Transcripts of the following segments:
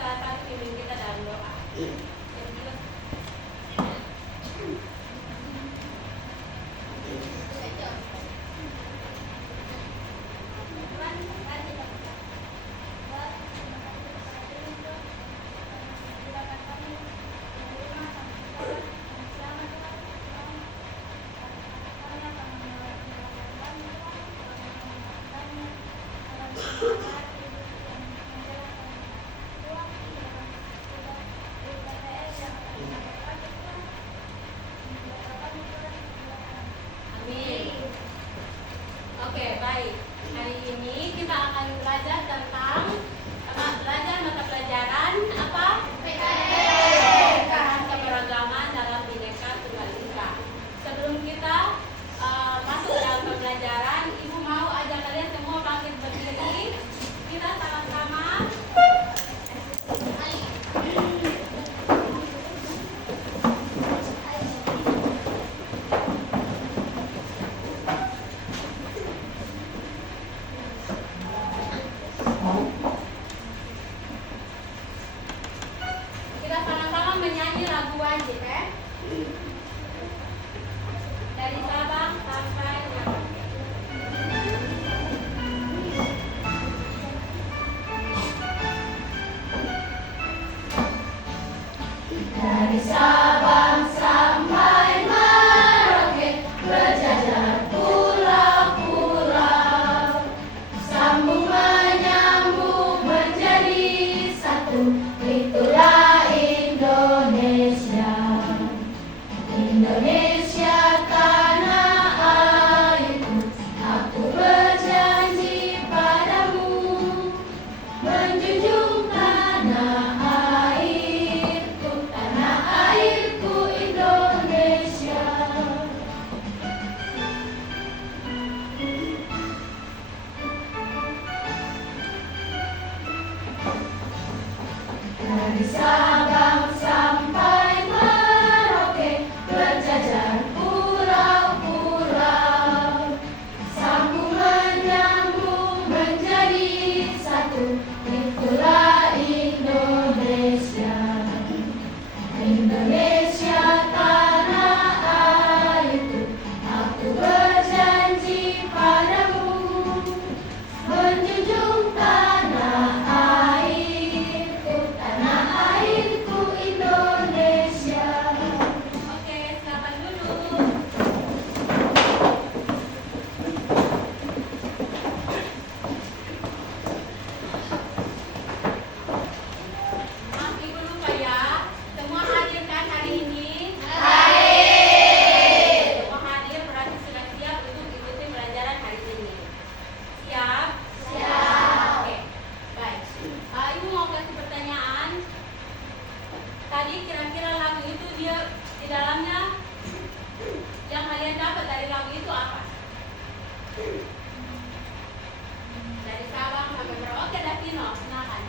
salah satu pimpin kita dalam doa. Oke, baik. Hari ini kita akan belajar tentang belajar mata pelajaran apa? Keberagaman dalam Bhinneka Tunggal Ika. Sebelum kita masuk dalam pembelajaran, Ibu mau ajak kalian semua bangkit berdiri. Kita sama-sama menyanyi lagu wajib, dari Sabang sampai Merauke. Dari Sabang sampai Merauke, berjajar pulau-pulau, sambung menyambung menjadi satu, itulah Indonesia. Indonesia tanah airku, aku berjanji padamu, menjunjung tanah airku Indonesia. Dari Sabang sampai Merauke, berjajar pulau-pulau, sambung menyambung menjadi satu, itulah Indonesia. Indonesia tanah airku, aku berjanji padamu, menjunjung tanah airku Indonesia. Oke, silakan dulu. Maaf Ibu lupa ya, semua hadir kan hari ini? Semua hadir berarti sudah siap untuk ikuti pelajaran hari ini. Siap? Oke, baik. Ibu mau kasih pertanyaan. Tadi kira-kira lagu itu dia di dalamnya yang kalian dapat dari lagu itu apa? Dari Sabang sampai Merauke. Oke, Davino, silakan.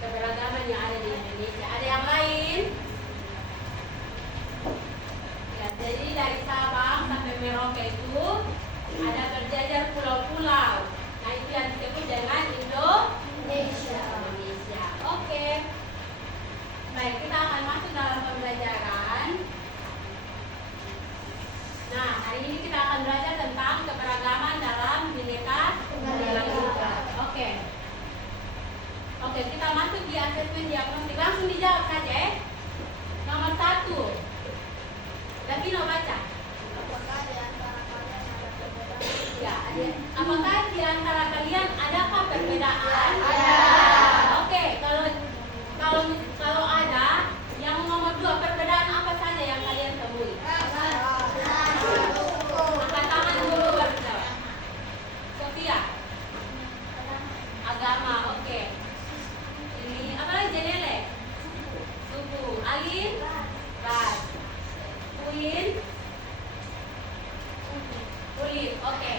Keberagaman yang ada di Indonesia. Ada yang lain? Ya, jadi dari Sabang sampai Merauke itu ada berjajar pulau-pulau. Nah, itu yang disebut dengan Indonesia. Oke. Baik, kita akan masuk dalam pembelajaran. Nah, hari ini kita akan belajar tentang keberagaman dalam Bhinneka Tunggal Ika. Oke, kita masuk di asesmen diagnostik. Langsung dijawab saja ya. Nomor 1. Davino baca. Ya, apakah di antara kalian adakah perbedaan? Ada. Oke, kalau ada, yang nomor 2, perbedaan apa saja yang kalian temui? Angkat tangan dulu baru jawab. Sofia. Agama, oke. Ini apa lagi? Jenele. Suku. Alin. Ras. Queen. Kulit. Oke.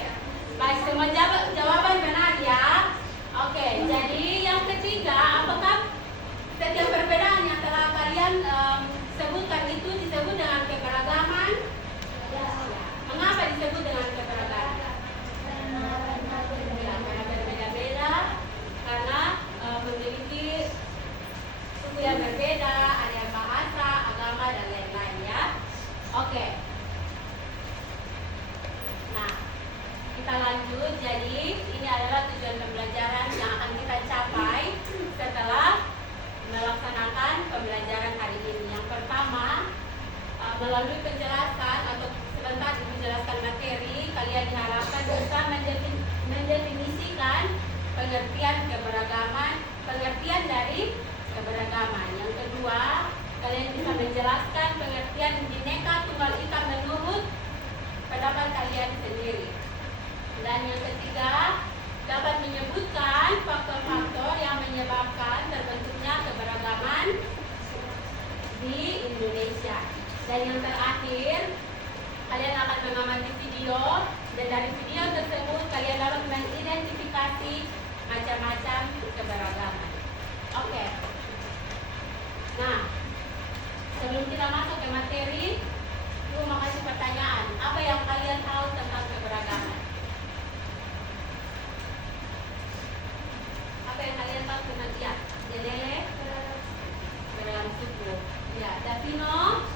Baik, semua jawaban melalui penjelasan atau sebentar Ibu jelaskan materi, kalian diharapkan bisa mendefinisikan pengertian keberagaman, pengertian dari keberagaman. Yang kedua, kalian bisa menjelaskan pengertian Bhinneka Tunggal Ika menurut pendapat kalian sendiri. Dan yang ketiga, dapat menyebutkan faktor-faktor yang menyebabkan terbentuknya keberagaman di Indonesia. Dan yang terakhir, kalian akan mengamati video, dan dari video tersebut kalian dapat mengidentifikasi macam-macam keberagaman. Oke. Nah, sebelum kita masuk ke materi, Ibu mau kasih pertanyaan. Apa yang kalian tahu tentang keberagaman? Apa yang kalian tahu tentang dia? Jelele? Beragam suku. Ya, Davino?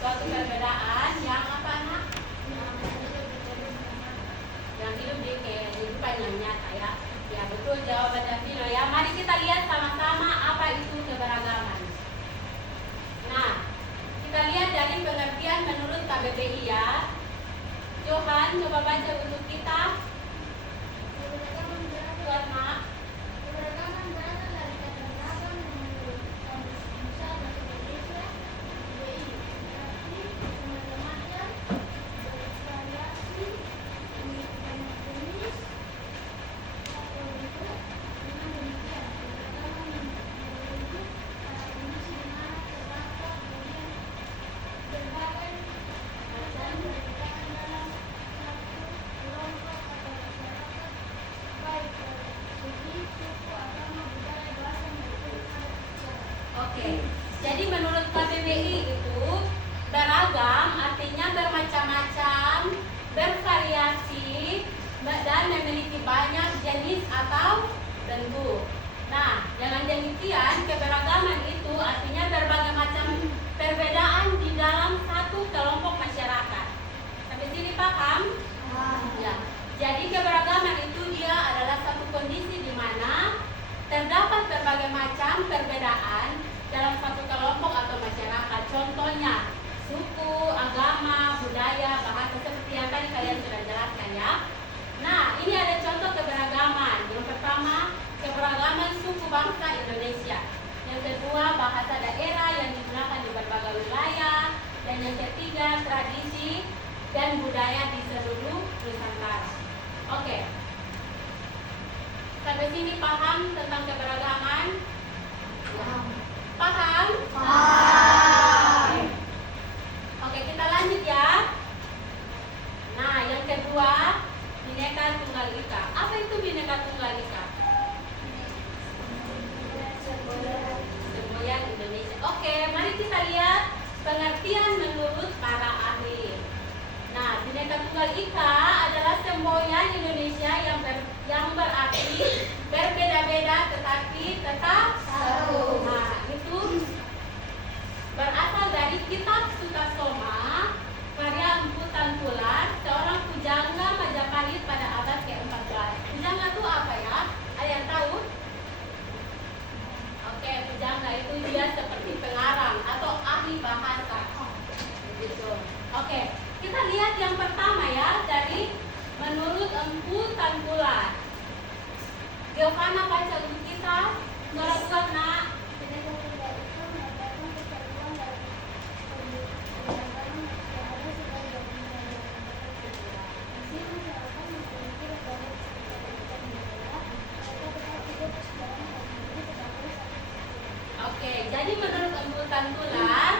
Suatu perbedaan yang apa, Nak? Yang hidup di kehidupan yang nyata, ya. Ya, betul jawaban Davino, ya. Mari kita lihat sama-sama apa itu keberagaman. Nah, kita lihat dari pengertian menurut KBBI, ya. Johan, coba baca untuk kita. Buat Mak. Keberagaman berasal dari kata beragam menurut Kamus Besar Bahasa Indonesia (KBBI). Berarti bermacam-macam, bervariasi, memiliki banyak jenis atau bentuk. Dengan demikian, keberagaman merujuk pada kondisi di mana terdapat berbagai macam perbedaan dalam satu kelompok atau masyarakat, baik dari segi suku, agama, budaya, bahasa, maupun adat istiadat. Oke. Jadi menurut KBBI itu beragam artinya bermacam-macam, bervariasi, dan memiliki banyak jenis atau bentuk. Nah, dengan demikian keberagaman itu artinya berbagai macam perbedaan di dalam satu kelompok masyarakat. Sampai sini paham? Ya. Jadi keberagaman itu dia adalah satu kondisi di mana terdapat berbagai macam perbedaan dalam satu kelompok atau masyarakat. Contohnya suku, agama, budaya, bahasa, seperti yang tadi kalian sudah jelaskan, ya. Nah, ini ada contoh keberagaman. Yang pertama, keberagaman suku bangsa Indonesia. Yang kedua, bahasa daerah yang digunakan di berbagai wilayah. Dan yang ketiga, tradisi dan budaya di seluruh Nusantara. Oke. Sampai sini paham tentang keberagaman? Paham? Paham. Oke, kita lanjut, ya. Nah, yang kedua, Bhinneka Tunggal Ika. Apa itu Bhinneka Tunggal Ika? Semboyan Indonesia. Oke, mari kita lihat pengertian menurut para ahli. Nah, Bhinneka Tunggal Ika adalah semboyan Indonesia yang berarti berbeda-beda tetapi tetap satu. Nah, itu berasal dari Kitab Sutasoma karya Empu Tangkular, seorang pujangga Majapahit pada abad ke-14. Pujangga itu apa, ya? Ada yang tahu? Oke, pujangga itu dia seperti pengarang atau ahli bahasa. Begitu. Oke, kita lihat yang pertama, ya, dari menurut Empu Tangkular. Giovanna baca untuk kita. Surat kuat, Nak. Bhinneka Tunggal Ika merupakan kesatuan dari keberagaman yang ada sebagai budaya yang berbeda. Meski masyarakat memiliki berbagai keterikatan budaya, mereka tetap hidup dalam harmoni sebagai satu kesatuan. Oke, jadi menurut Empu Tangkular,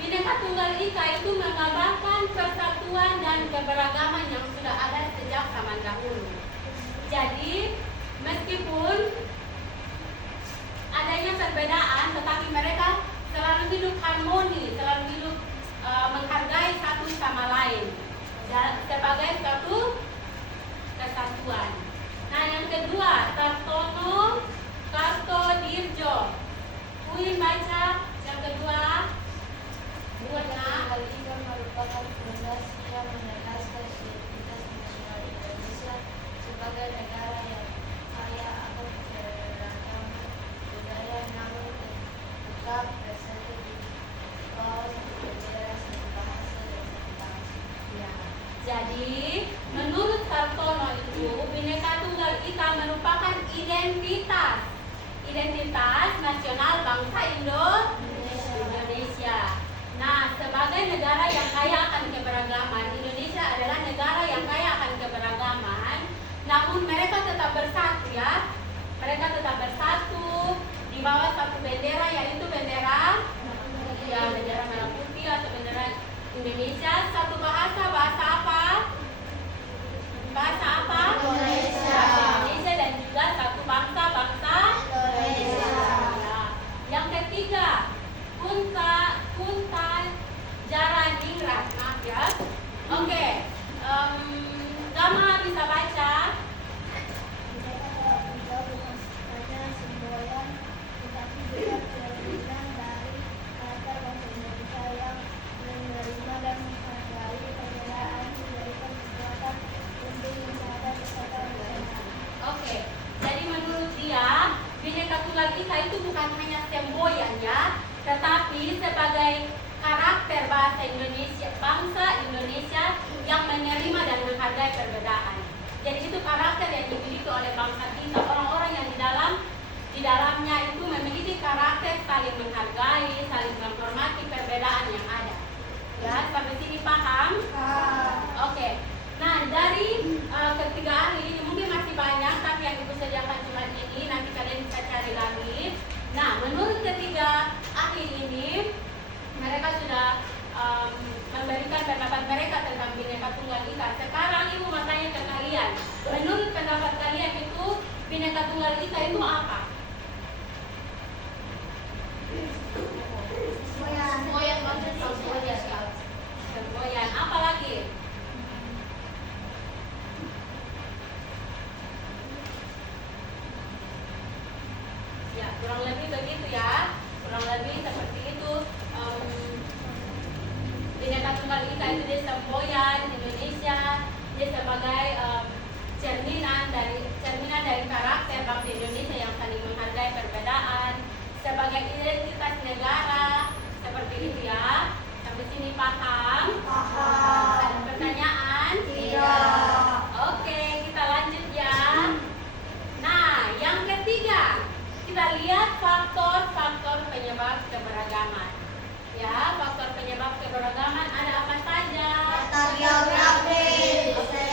Bhinneka Tunggal Ika itu menggambarkan persatuan dan keberagaman yang sudah ada sejak zaman dahulu. Jadi, meskipun identitas nasional bangsa Indonesia. Nah, sebagai negara yang kaya akan keberagaman, Indonesia adalah negara yang kaya akan keberagaman. Namun mereka tetap bersatu ya. Mereka tetap bersatu di bawah satu bendera, yaitu bendera bendera merah putih atau bendera Indonesia. Satu bahasa apa? Bahasa apa? Indonesia. Indonesia, dan juga satu bangsa Indonesia. Ya. Yang ketiga, Kunta Jaraningrat, maaf ya. Oke, Gama bisa baca. Oke, jadi menurut dia Bhinneka Tunggal Ika itu bukan hanya semboyan ya, tetapi sebagai karakter bahasa Indonesia, bangsa Indonesia yang menerima dan menghargai perbedaan. Jadi itu karakter yang dimiliki oleh bangsa kita, orang-orang yang di dalamnya itu memiliki karakter saling menghargai, saling menghormati perbedaan yang ada. Ya, sampai sini paham? Oke. Nah, dari ketiga ahli ini mungkin masih banyak, tapi yang ibu sediakan cuma ini, nanti kalian bisa cari lagi. Nah, menurut ketiga ahli ini, mereka sudah memberikan pendapat mereka tentang Bhinneka Tunggal Ika. Sekarang ibu mau tanya ke kalian, menurut pendapat kalian itu Bhinneka Tunggal Ika itu apa? Semboyan. Apa lagi? Ya, kurang lebih begitu ya. Kurang lebih seperti itu. Bhinneka Tunggal Ika itu dia semboyan Indonesia. Dia sebagai cerminan dari karakter bangsa Indonesia yang saling menghargai perbedaan. Sebagai identitas negara, seperti itu ya. Sampai sini paham? Ada pertanyaan? Tidak. Oke, kita lanjut ya. Nah, yang ketiga, kita lihat faktor-faktor penyebab keberagaman. Ya, faktor penyebab keberagaman ada apa saja? Geografis, Oke.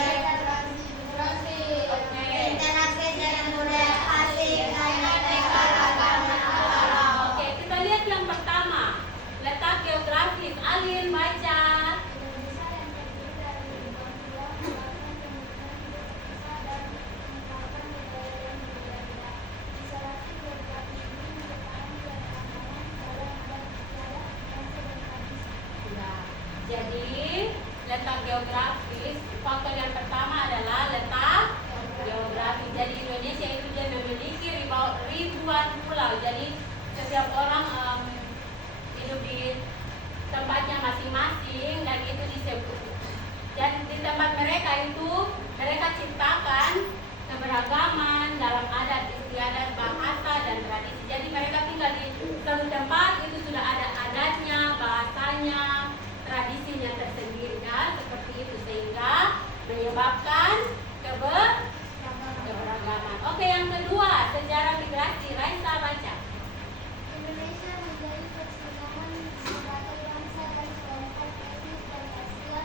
interaksi dengan budaya asing, keanekaragaman alam. Oke, kita lihat yang pertama, letak geografis. Alin baca. Indonesia yang terdiri dari ribuan pulau merupakan pemilihan dan mengungkapkan budaya yang berbeda. Isolasi geografis ini merupakan keragaman dalam adat istiadat bangsa dan tradisi. Ya, jadi letak geografis, faktor yang pertama adalah letak geografis. Jadi Indonesia itu dia memiliki ribuan pulau. Jadi setiap orang hidup di tempatnya masing-masing, dan itu disebut. Dan di tempat mereka itu mereka ciptakan keberagaman dalam adat istiadat, bahasa dan tradisi. Jadi mereka tinggal di satu tempat itu sudah ada adatnya, bahasanya, tradisinya tersendiri ya, seperti itu, sehingga menyebabkan keberagaman. Oke, yang kedua, sejarah migrasi. Raisa baca. Indonesia menjadi persimpangan berbagai bangsa dan kelompok etnis dari Asia,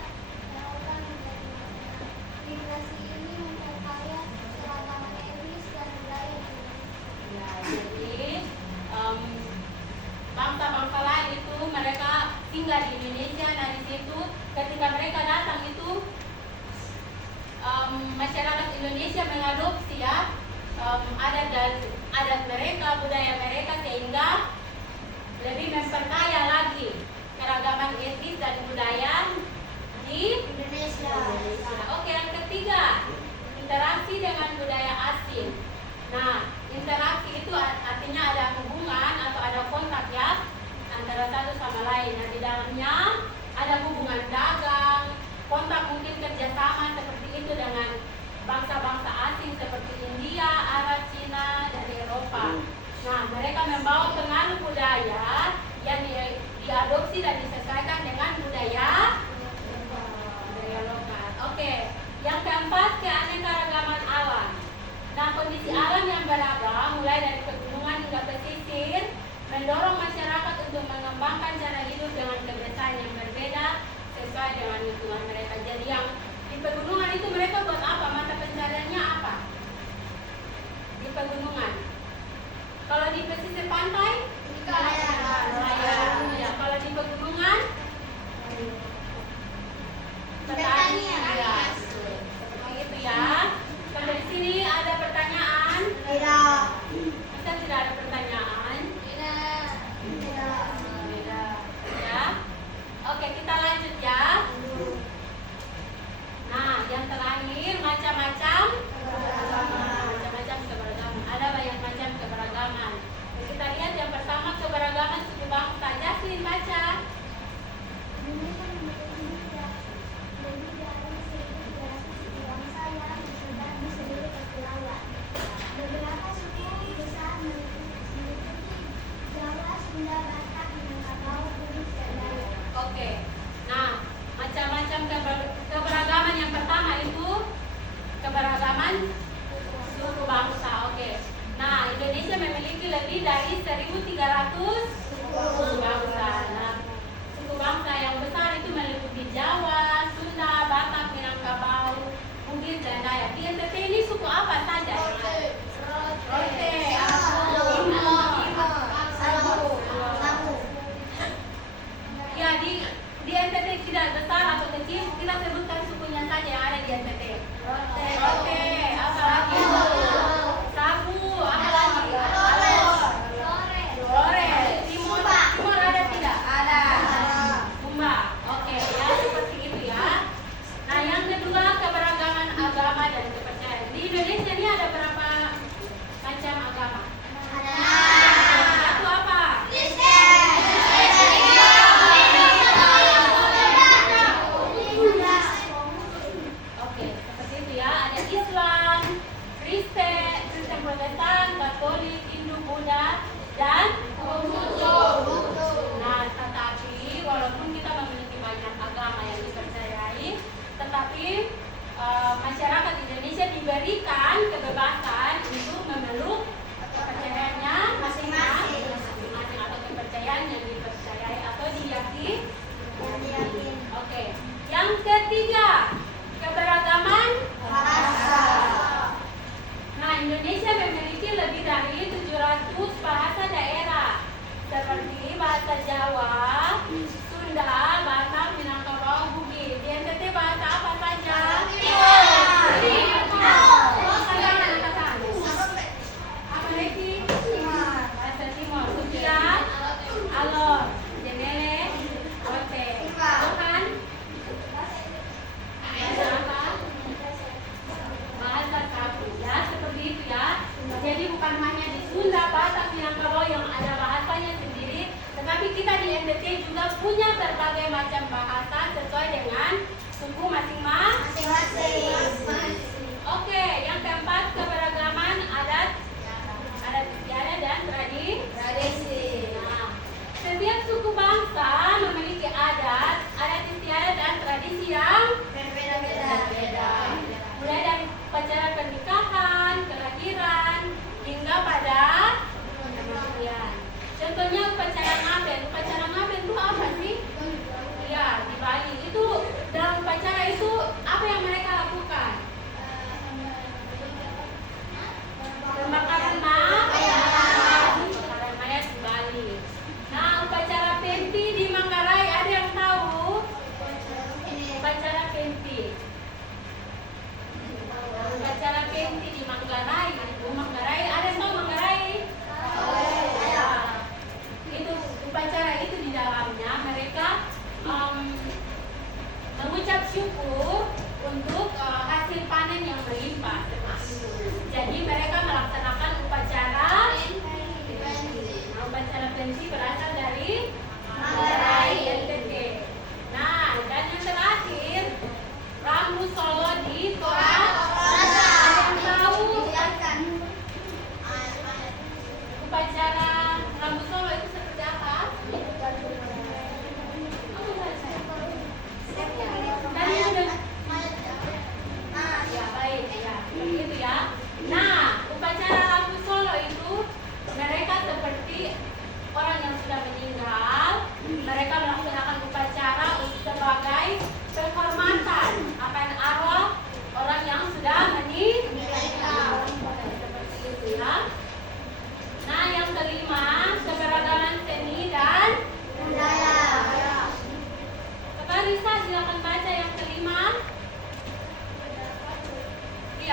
Eropa menjadi nasional. Migrasi ini memperkaya keragaman etnis dan budaya di Indonesia. Ya, jadi bangsa-bangsa lain itu mereka tinggal di Indonesia. Nah, di situ ketika mereka datang itu masyarakat Indonesia mengadopsi ya adat mereka, budaya mereka, sehingga lebih memperkaya lagi keragaman etnis dan budaya di Indonesia. Oke, yang ketiga, interaksi dengan budaya asing. Nah, interaksi itu artinya ada hubungan atau ada kontak ya antara satu sama lain. Nah, di dalamnya ada hubungan dagang, kontak mungkin kerjasama seperti itu dengan bangsa-bangsa asing seperti India, Arab, Cina, dan Eropa. Nah, mereka membawa pengaruh budaya yang diadopsi dan disesuaikan dengan budaya lokal. Oke, yang keempat, keanekaragaman alam. Nah, kondisi alam yang beragam mulai dari pegunungan mendorong masyarakat untuk mengembangkan cara hidup dengan kebiasaan yang berbeda sesuai dengan lingkungan mereka. Jadi yang di pegunungan itu mereka buat apa? Mata pencariannya apa? Di pegunungan. Kalau di pesisir pantai, nelayan. Ya, kalau di pegunungan, petani. Ya, seperti itu ya. Kalau di sini ada pertanyaan? Tidak. Masa tidak ada pertanyaan? Tidak. Ya. Oke, kita lanjut ya. Nah, yang terakhir macam-macam keberagaman. Ada banyak macam keberagaman. Kita lihat yang pertama keberagaman suku bangsa. Jasmine baca. Indonesia memiliki lebih dari 1.300 suku bangsa yang tersebar di seluruh kepulauan. Beberapa suku besar meliputi Jawa, Sunda, Batak, Minangkabau, Bugis, dan Dayak. Oke. Nah, macam-macam keberagaman yang pertama itu keberagaman suku bangsa. Oke. Nah, Indonesia memiliki lebih dari 1.300 suku bangsa. Nah, suku bangsa yang besar itu meliputi Jawa, Sunda, Batak, Minangkabau, Bugis, dan Dayak. Di NTT ini suku apa saja? Rote, ya, di NTT tidak besar atau kecil, kita sebutkan sukunya saja yang ada di NTT. Rote, apa lagi? Sabu, apa lagi? Lore, Timur ada tidak? Ada. Sumba. Oke, ya seperti itu ya. Nah, yang kedua keberagaman agama dan kepercayaan. Di Indonesia ini ada berapa macam agama? Satu apa? Oke, seperti itu ya. Ada Islam, Kristen Protestan, Katolik, Hindu, Buddha, dan Konghucu. Nah, tetapi walaupun kita memiliki banyak agama yang dipercayai, tetapi masyarakat Indonesia diberikan kebebasan untuk memeluk kepercayaannya masing-masing atau kepercayaan yang dipercayai atau diyakini. Oke. Yang ketiga, keberagaman bahasa. Nah, Indonesia memiliki lebih dari 700 bahasa daerah seperti bahasa Jawa, Sunda, Batak, Minangkabau, Bugis. Di NTT bahasa apa saja? Apa lagi? Bahasa Timur. Sukian, Alor, Jemele, Ote. Bukan? Bahasa apa? Bahasa Sabu. Ya, seperti itu ya. Jadi bukan hanya di Sunda, Batak, Minangkabau yang ada bahasanya sendiri, tetapi kita di NTT juga punya berbagai macam bahasa sesuai dengan suku masing-masing. Oke, yang keempat keberagaman adat istiadat dan tradisi. Nah, setiap suku bangsa memiliki adat istiadat dan tradisi yang berbeda. Mulai dari upacara pernikahan, kelahiran, hingga pada kematian. Contohnya upacara ngaben. Upacara ngaben itu apa sih?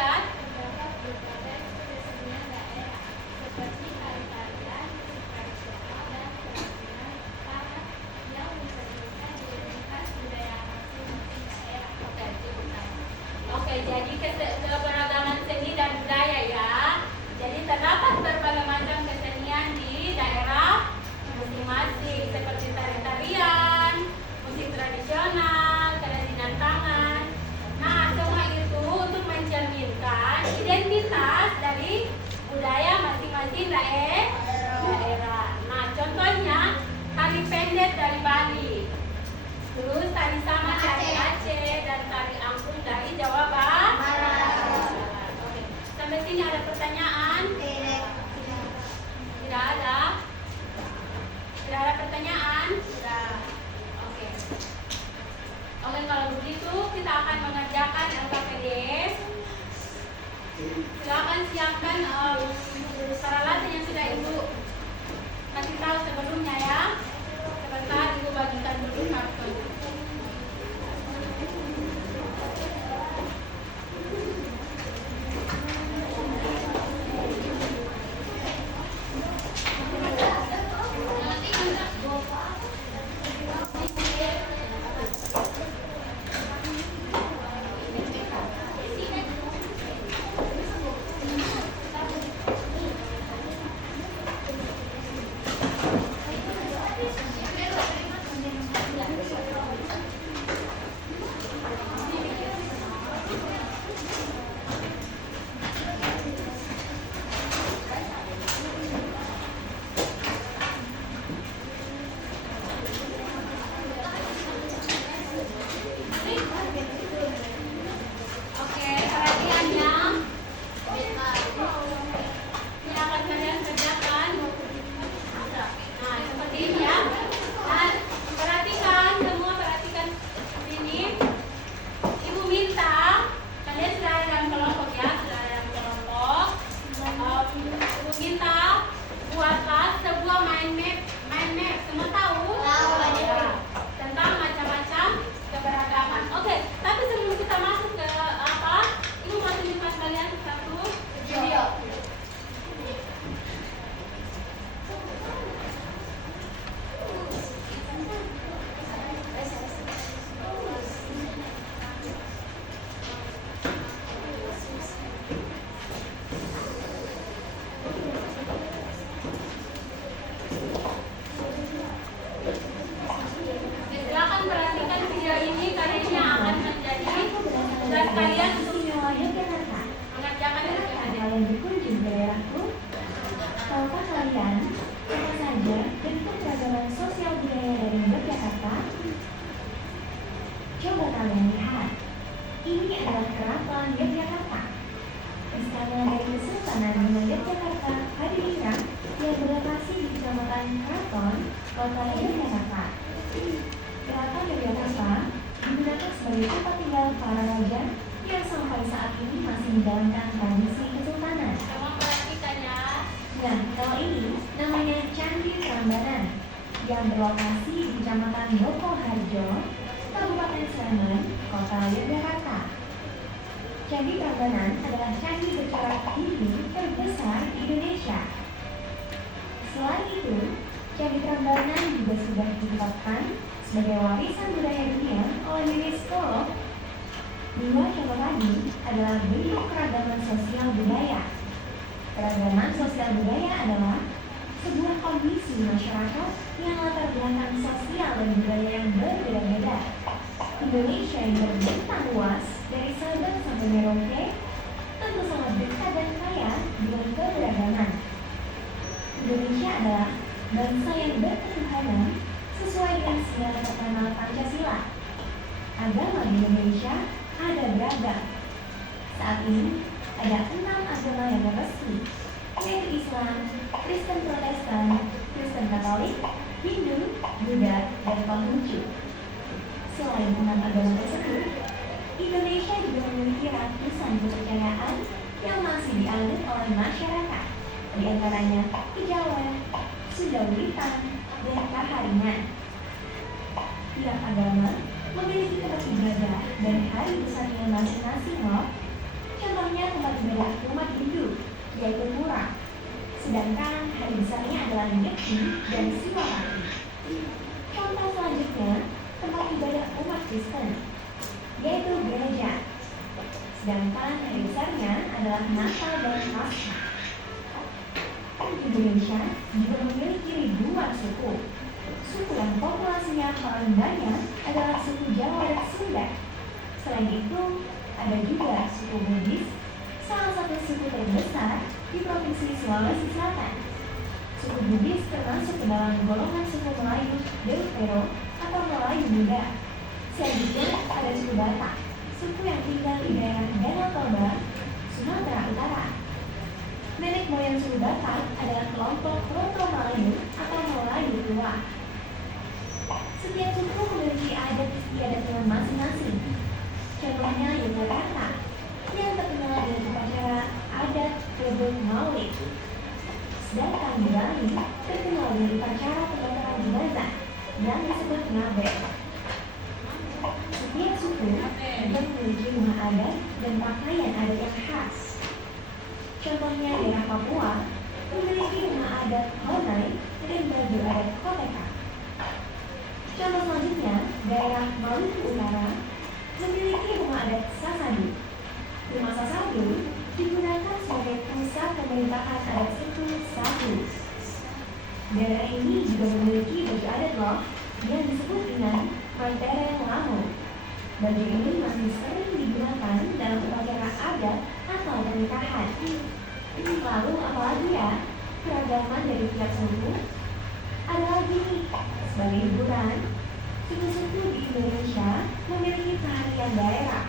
lihat. Terdapat berbagai kesenian daerah seperti tari-tarian, musik tradisional, dan kerajinan tangan yang mencerminkan ciri khas budaya masing-masing daerah. Oke, jadi keberagaman seni dan budaya ya. Jadi terdapat berbagai macam kesenian di daerah masing-masing seperti tari-tarian, musik tradisional, kerajinan tangan. Nah, semua itu untuk mencerminkan identitas dari budaya masing-masing daerah. Nah, contohnya tari pendek dari Bali, terus tari saman dari Aceh, dan tari angklung dari Jawa Barat. Oke. Sampai sini ada pertanyaan? Tidak ada? Tidak ada pertanyaan? Oke. Oke, kalau begitu kita akan mengerjakan LKPD. Silakan siapkan peralatan yang sudah Ibu kasih tahu sebelumnya ya. Sebentar Ibu bagikan dulu kartu. Oke, perhatian ya. Ini akan kalian kerjakan. Nah, seperti ini ya. Dan perhatikan semua, perhatikan sini. Ibu minta kalian sudah ada dalam kelompok ya, sudah ada dalam kelompok. Ibu minta buatlah sebuah mind map. Semua tahu? Ya, tentang macam-macam keberagaman. Oke, tapi sebelum kita masuk ke apa, Ibu mau tunjukkan kalian satu video. Silakan perhatikan video ini karena ini akan menjadi tugas kalian untuk mengerjakan LKPD. Kalian berkunjung ke daerahku? Tahukah kalian apa saja bentuk keragaman sosial budaya dari Yogyakarta? Coba kalian lihat. Ini adalah Keraton Yogyakarta. Istana dari Kesultanan Demak Yogyakarta Hadiningrat yang berlokasi di Kecamatan Keraton, Kota Yogyakarta. Keraton Yogyakarta digunakan sebagai tempat tinggal para raja yang sampai saat ini masih menjalankan tradisi kesultanan. Semua perhatikan ya. Nah, kalau ini namanya Candi Prambanan yang berlokasi di Kecamatan Bokoharjo, Kabupaten Sleman, Kota Yogyakarta. Candi Prambanan adalah candi bercorak Hindu terbesar di Indonesia. Selain itu, Candi Prambanan juga sudah ditetapkan sebagai warisan budaya dunia oleh UNESCO. Dua contoh tadi adalah bentuk keragaman sosial budaya. Keragaman sosial budaya adalah sebuah kondisi masyarakat yang latar belakang sosial dan budaya yang berbeda-beda. Indonesia yang terbentang luas dari Sabang sampai Merauke tentu sangat dekat dan kaya dengan keberagaman. Indonesia adalah bangsa yang berketuhanan sesuai dengan segala terkenal Pancasila. Agama di Indonesia ada beragam. Saat ini ada 6 agama yang resmi, yaitu Islam, Kristen Protestan, Kristen Katolik, Hindu, Buddha, dan Konghucu. Selain 6 agama tersebut, Indonesia juga memiliki ratusan kepercayaan yang masih dianut oleh masyarakat, di antaranya Kejawen, Sunda Wiwitan, dan Kaharingan. Tiap agama memiliki tempat ibadah dan hari besarnya masing-masing loh. Contohnya jalan Nyepi dan Siwalaki. Contoh selanjutnya, tempat ibadah umat Kristen, yaitu gereja. Sedangkan hari besarnya adalah Natal dan Paskah. Indonesia juga memiliki ribuan suku. Suku yang populasinya paling banyak adalah suku Jawa dan Sunda. Selain itu, ada juga suku Bugis, salah satu suku terbesar di Provinsi Sulawesi Selatan. Suku Bugis termasuk ke dalam golongan suku Melayu Deutero atau Melayu Muda. Selanjutnya ada suku Batak, suku yang tinggal di daerah Danau Toba, Sumatera Utara. Nenek moyang suku Batak adalah kelompok Proto Melayu atau Melayu tua. Setiap suku memiliki adat istiadatnya masing-masing. Contohnya Yogyakarta yang terkenal dengan upacara adat Bebek Maulid. Sedangkan di Bali terkenal dengan upacara pembakaran jenazah yang disebut ngabek. Setiap suku juga memiliki rumah adat dan pakaian adat yang khas. Contohnya daerah Papua memiliki rumah adat Honai dan baju adat Koteka. Contoh selanjutnya, daerah Maluku Utara memiliki rumah adat Sasadu. Rumah Sasadu digunakan sebagai pusat pemerintahan adat suku Sabu. Daerah ini juga memiliki baju adat loh yang disebut dengan Mantereng Lamu. Baju ini masih sering digunakan dalam upacara adat atau pernikahan. Lalu apalagi ya keragaman dari tiap suku? Ada lagi nih, sebagai hiburan, suku-suku di Indonesia memiliki tarian daerah.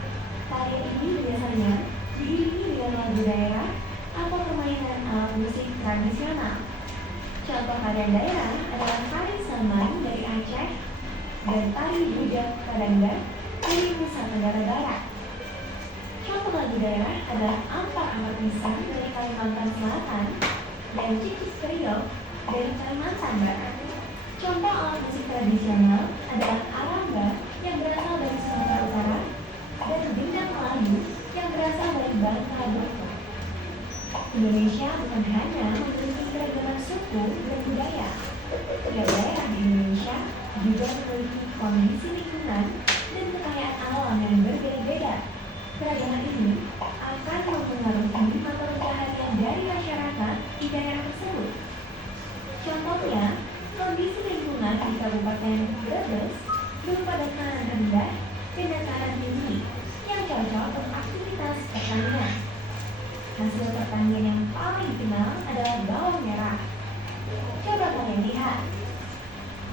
Tarian ini biasanya diiringi dengan lagu daerah atau permainan alat musik tradisional. Contoh tarian daerah adalah tari Saman dari Aceh dan tari Budak Kadangda dari Nusa Tenggara Barat. Contoh lagu daerah adalah Ampar-Ampar Pisang dari Kalimantan Selatan dan Cicik Kriok dari Kalimantan Barat. Contoh alat musik tradisional adalah aramba yang berasal dari Sumatera Utara dan gendang Melayu yang berasal dari Bangka Belitung. Indonesia bukan hanya memiliki keragaman suku dan budaya. Tiap daerah di Indonesia juga memiliki kondisi lingkungan dan kekayaan alam yang berbeda-beda. Keragaman ini akan mempengaruhi mata pencaharian dari masyarakat di daerah tersebut. Contohnya, kondisi lingkungan di Kabupaten Brebes berupa dataran rendah dan dataran tinggi yang cocok untuk aktivitas pertanian. Hasil pertanian yang paling dikenal adalah bawang merah. Coba kalian lihat,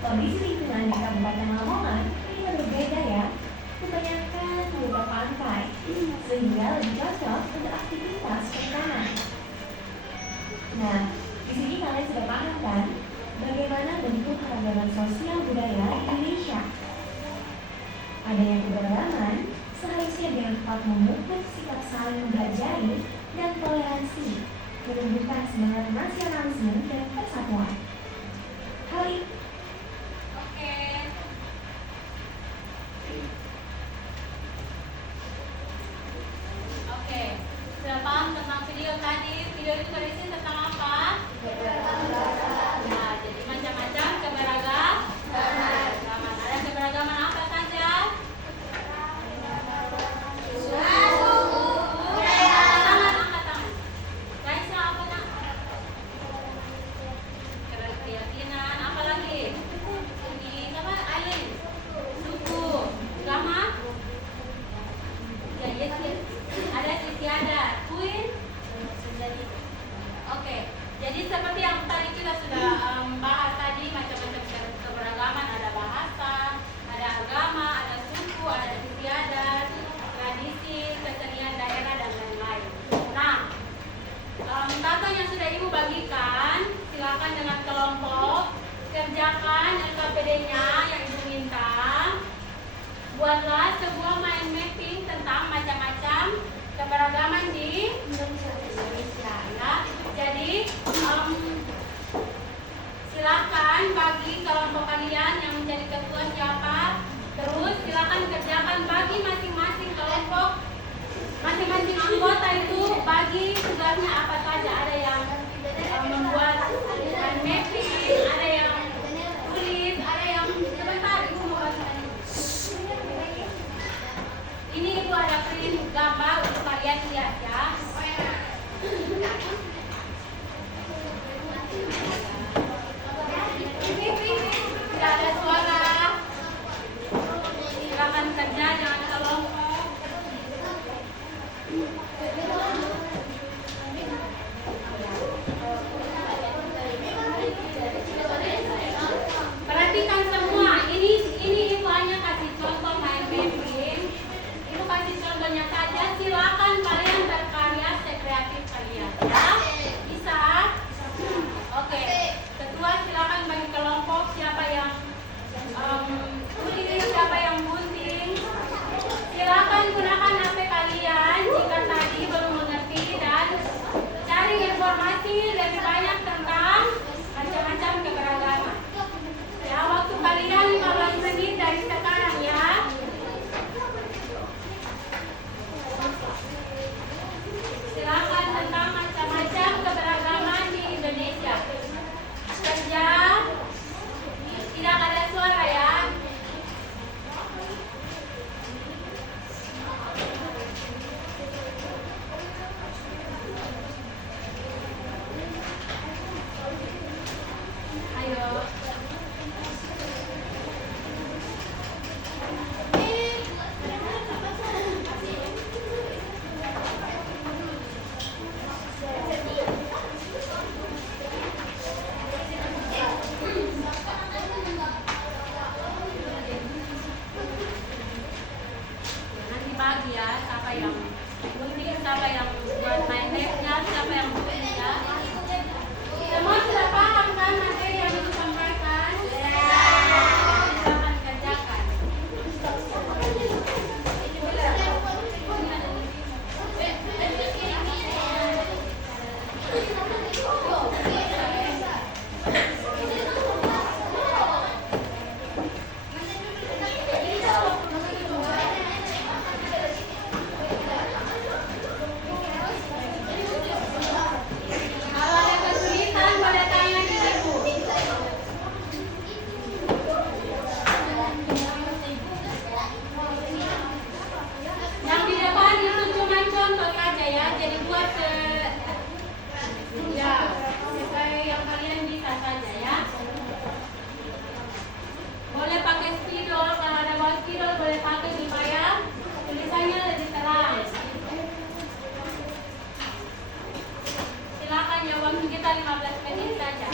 kondisi lingkungan di Kabupaten Lamongan ini berbeda ya. Kebanyakan berupa pantai, sehingga lebih cocok untuk aktivitas perikanan. Nah, di sini kalian sudah paham kan bagaimana bentuk keragaman sosial budaya di Indonesia? Adanya keberagaman seharusnya dengan tepat memupuk sikap saling mempelajari dan toleransi, menumbuhkan semangat nasionalisme dan persatuan. Hal ini Oke, sudah paham tentang video tadi? Video itu berisi tentang apa? Nah, jadi macam-macam keberagaman. Ada keberagaman apa saja? Suku, angkat tangan. Raisa, apa nak? Keyakinan, apa lagi? Ini apa? Ain, suku, agama. Ya, yes. Ada istiadat, kuin. Oke, jadi seperti yang tadi kita sudah bahas tadi, macam-macam keberagaman, ada bahasa, ada agama, ada suku, ada istiadat, tradisi, kesenian daerah dan lain-lain. Nah, data yang sudah ibu bagikan, silakan dengan kelompok kerjakan LKPD-nya yang ibu minta. Buatlah sebuah mind mapping tentang macam-macam keberagaman di Indonesia ya. Jadi silakan bagi kelompok kalian yang menjadi ketua siapa. Terus silakan kerjakan bagi masing-masing kelompok, masing-masing anggota itu bagi tugasnya apa saja. Ada yang membuat mind mapping, Perhatikan semua, ini Ibu hanya kasih contoh main mapping. Ibu kasih contohnya saja, silakan kalian berkarya sekreatif kalian, ya. Bisa? Oke. Ketua silakan bagi kelompok siapa yang gunting, siapa yang gunting. Silakan gunakan HP kalian jika tadi belum mengerti dan cari informasi lebih banyak tentang macam-macam keberagaman. Ya, waktu kalian 15 menit dari sekarang ya. Silakan tentang macam-macam keberagaman di Indonesia. Kerja, tidak ada suara ya. Ayo. Nanti pagi ya, siapa yang gunting, siapa yang buat main mapnya, siapa yang gunting ya. Semua sudah paham kan materi yang Ibu sampaikan? Silakan kerjakan. Kalau ada kesulitan boleh tanya di Ibu. Yang di depan itu cuma contoh saja ya, jadi buat ya sesuai yang kalian bisa saja ya. Boleh pakai spidol, kalau ada bawa spidol boleh pakai supaya tulisannya lebih terang. Silakan ya, waktu kita 15 menit saja.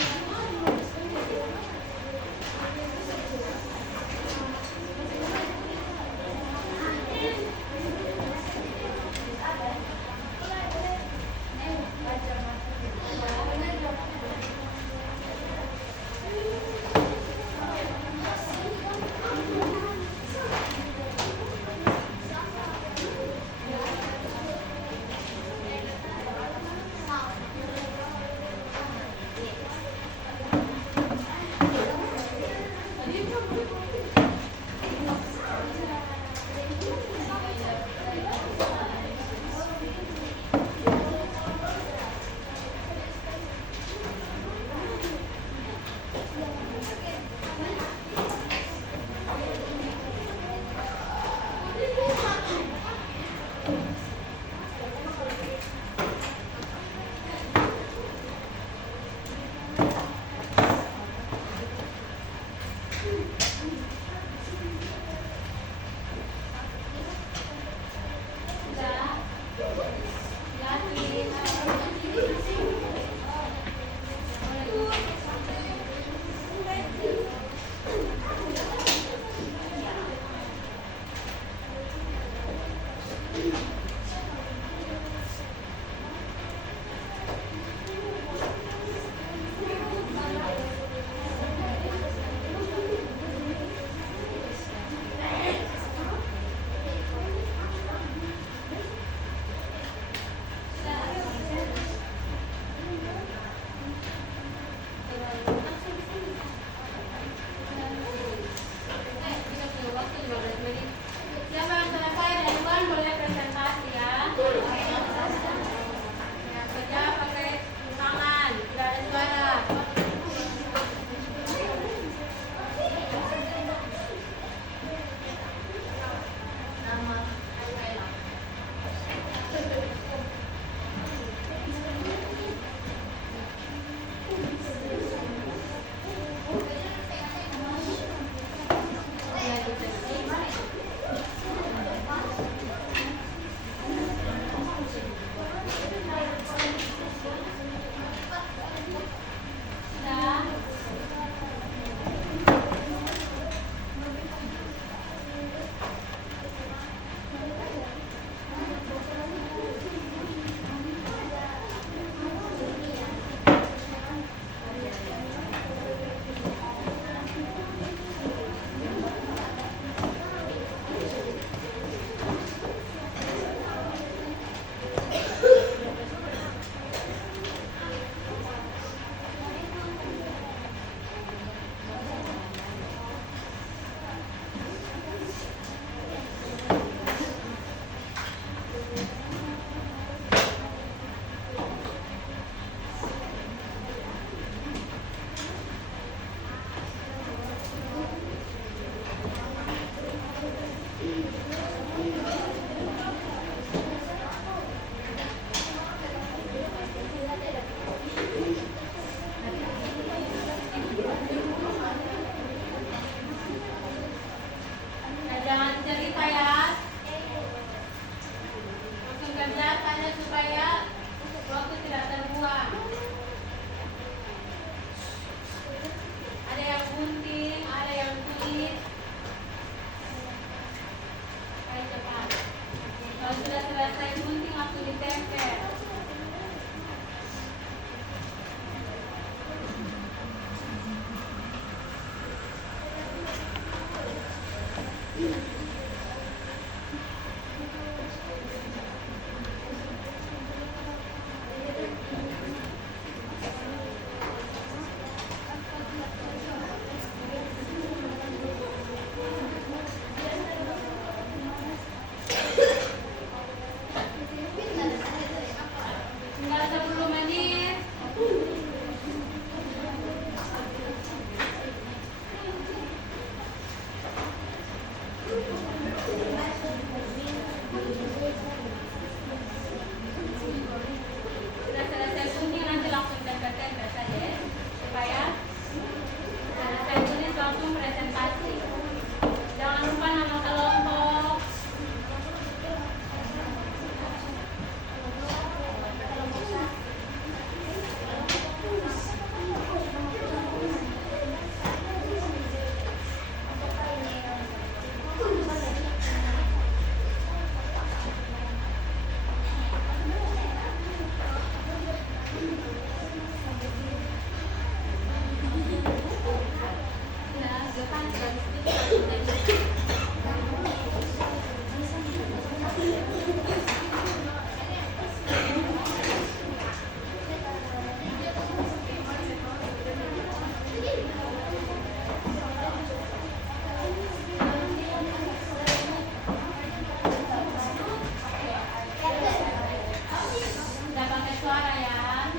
suara ya.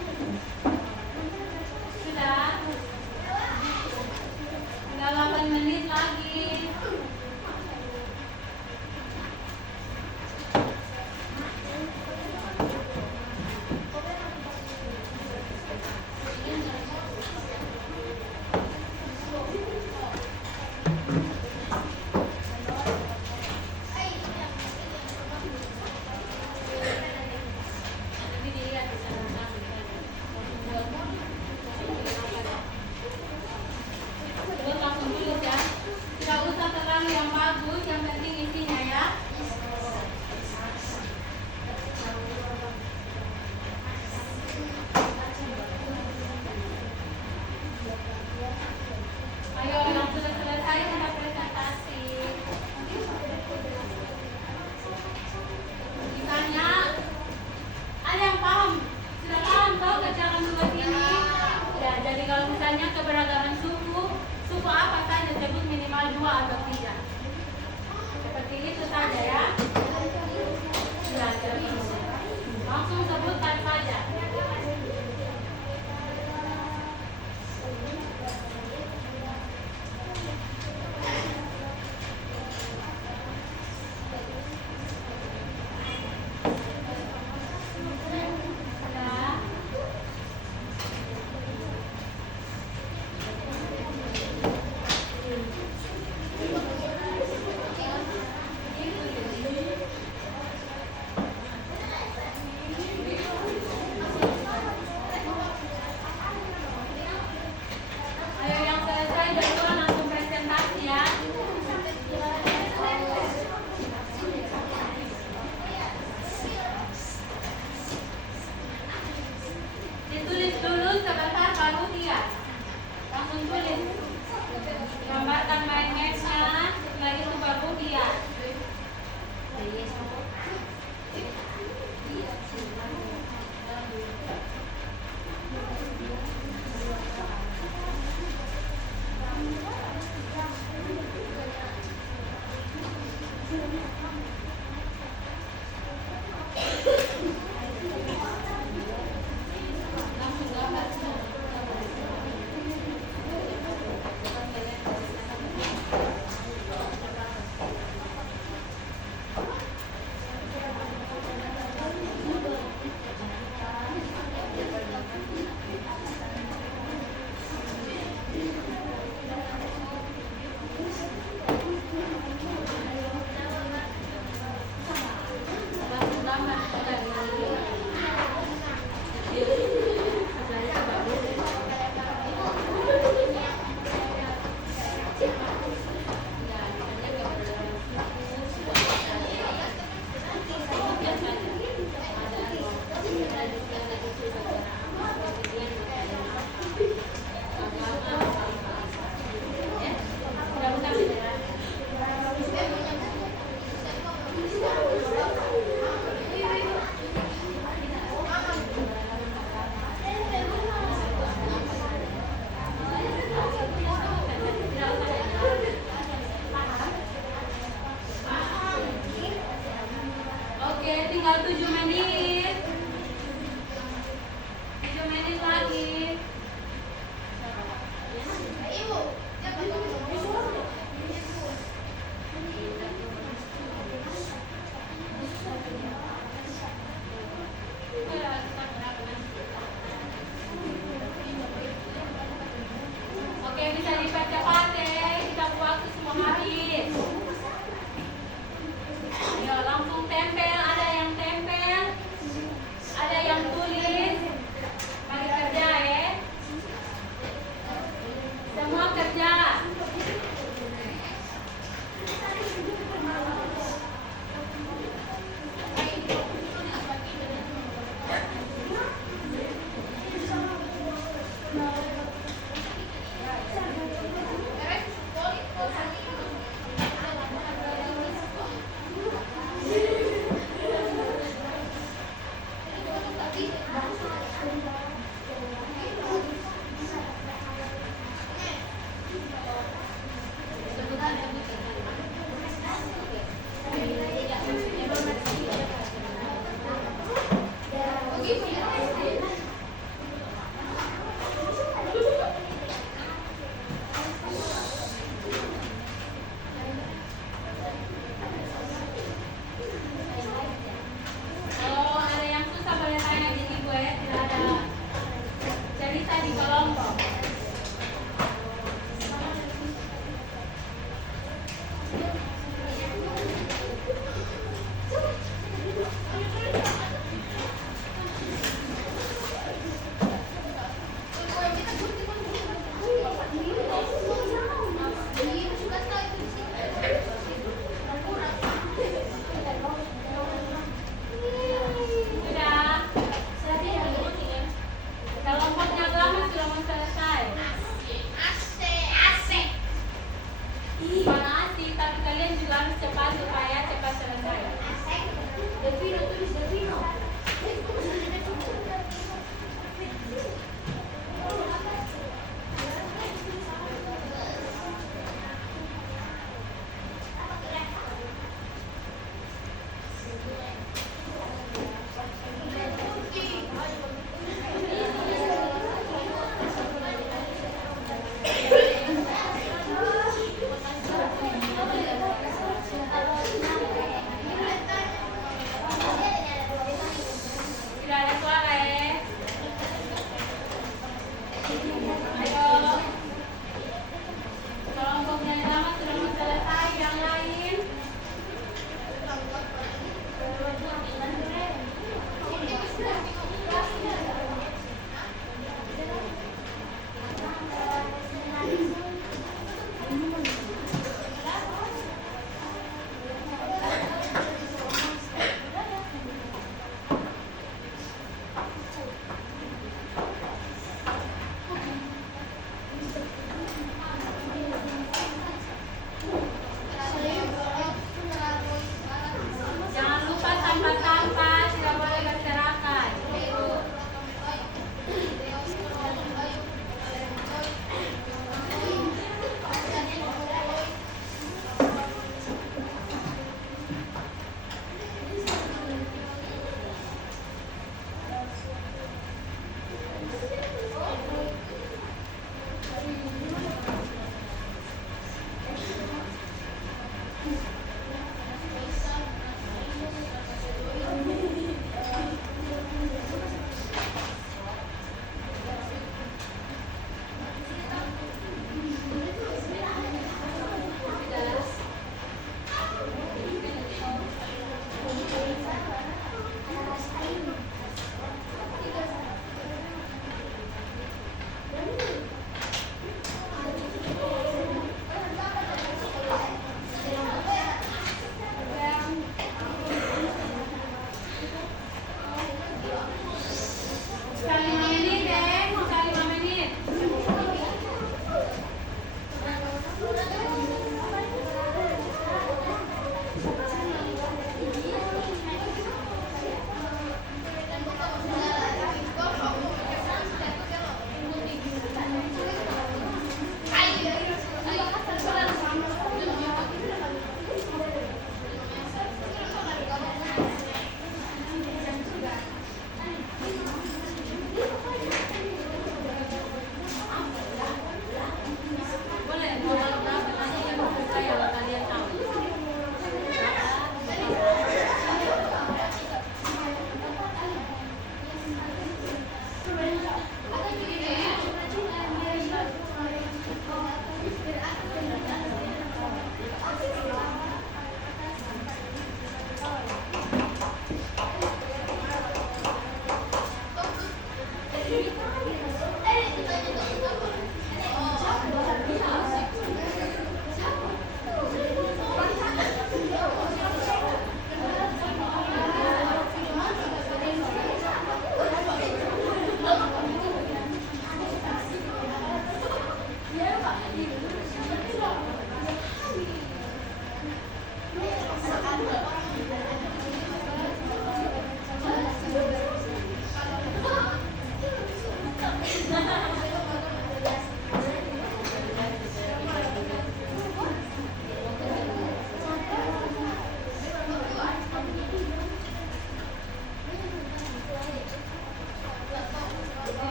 Sudah? Tinggal 8 menit lagi. Nanti dilihat di sana. Buat langsung tulis ya. Tidak usah terlalu yang bagus, yang penting isinya ya. Ayo yang sudah selesai sudah presentasi. Misalnya ada yang paham, sudah paham tahu kerjakan tugas ini. Ya, jadi kalau misalnya keberagaman suku, suku apa saja sebut minimal 2 atau 3. Seperti itu saja ya. Ya, langsung sebutkan saja. Ya. Ayo yang selesai duluan langsung presentasi ya. Ditulis dulu sebentar baru dia. Langsung tulis. Gambarkan mind mapnya, setelah itu baru dia. Langsung gambar. Langsung gambar. Oke, tinggal 7 menit. 7 menit lagi. Oke, bisa dipercepat ya. Kita waktu semua habis. Ya, langsung tempel, ada yang tempel, ada yang tulis. Mari kerja ya. Semua kerja. Oke.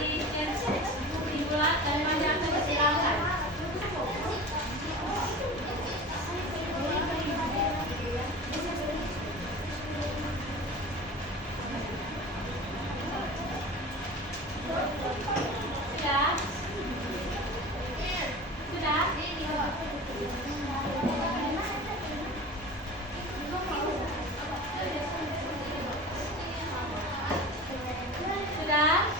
dibulat dan panjang silakan. Sudah? Sudah? Sudah?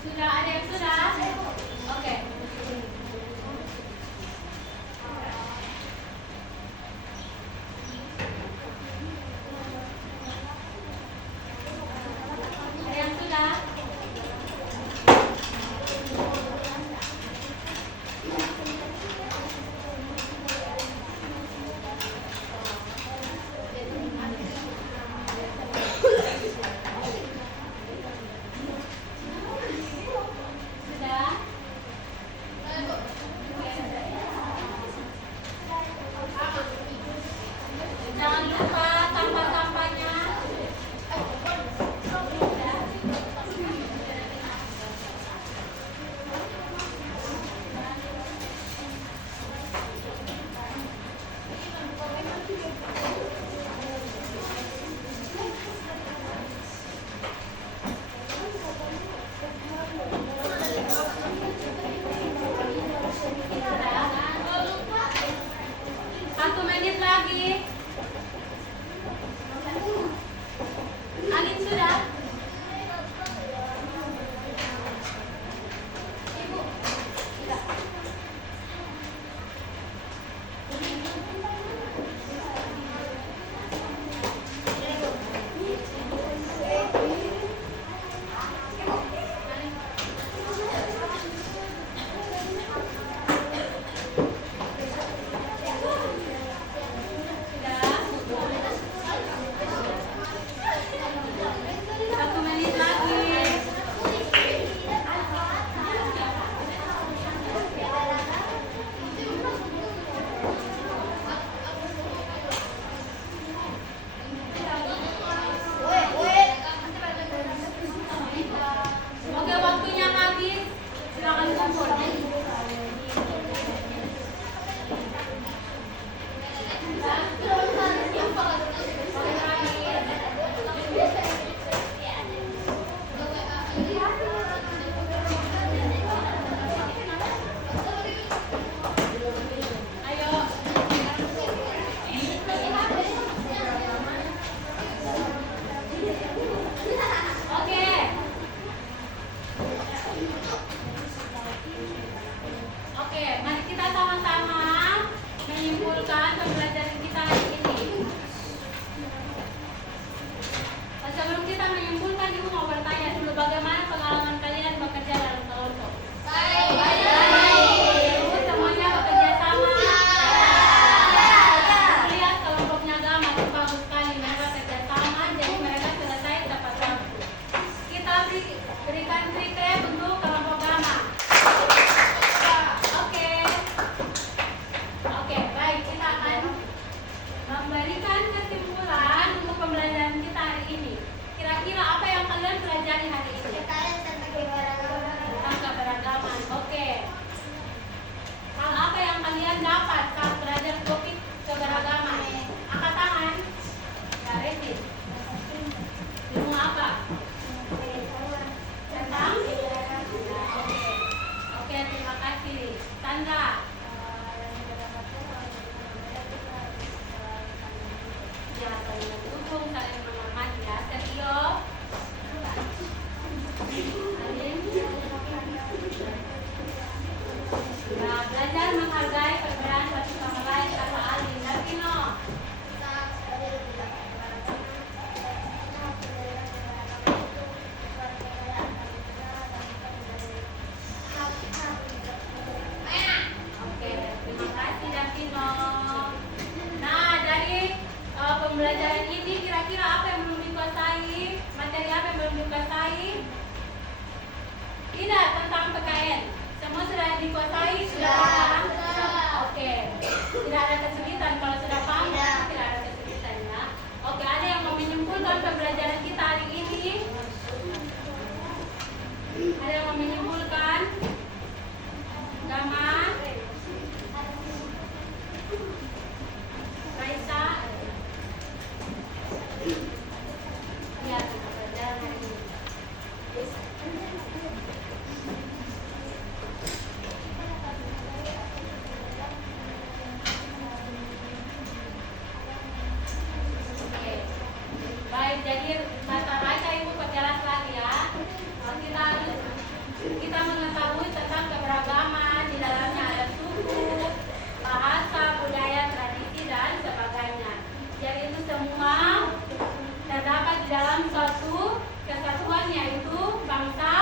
Sudah ada yang sudah? Oke. Ada yang sudah? Sudah? Jangan lupa sampah-sampahnya. Satu menit lagi. Alin sudah? Satu menit lagi. Oke, waktunya habis. Silakan kumpul. Ayo. Oke. Oke, mari kita sama-sama menyimpulkan pembelajaran kita hari ini. Sebelum kita menyimpulkan, Ibu mau bertanya dulu, bagaimana pengalaman kalian bekerja dalam kelompok? Terus semuanya bekerja sama? Lihat kelompoknya Gama itu bagus sekali, mereka kerja sama, jadi mereka selesai tepat waktu. Kita berikan trik untuk kelompok Gama. Oke. Oke, baik, kita akan memberikan kesimpulan untuk pembelajaran kita hari ini. Kira-kira apa yang kalian pelajari hari ini? Tentang keberagaman. Oke. Hal apa yang kalian dapat saat belajar topik keberagaman? Angkat tangan. Garetin. Ilmu apa? Tentang? Oke. Oke, terima kasih. Sandra. Ya, saling mendukung, saling menghormati ya. Sergio. Alin. Ya, belajar menghargai perbedaan satu sama lain kata Alin. Davino. Oke, terima kasih Davino. Nah, dari pembelajaran ini kira-kira apa yang belum dikuasai? Materi apa yang belum dikuasai? Tidak, tentang PKN. Semua sudah dikuasai? Sudah paham? Oke. Tidak ada kesulitan. Kalau sudah paham, tidak ada kesulitan ya. Oke, ada yang mau menyimpulkan pembelajaran kita hari ini? Ada yang mau menyimpulkan? Gama? Raisa? Ya, pembelajaran hari ini. Oke. Baik, jadi kata Raisa Ibu perjelas lagi ya. Kita harus dalam suatu kesatuan yaitu bangsa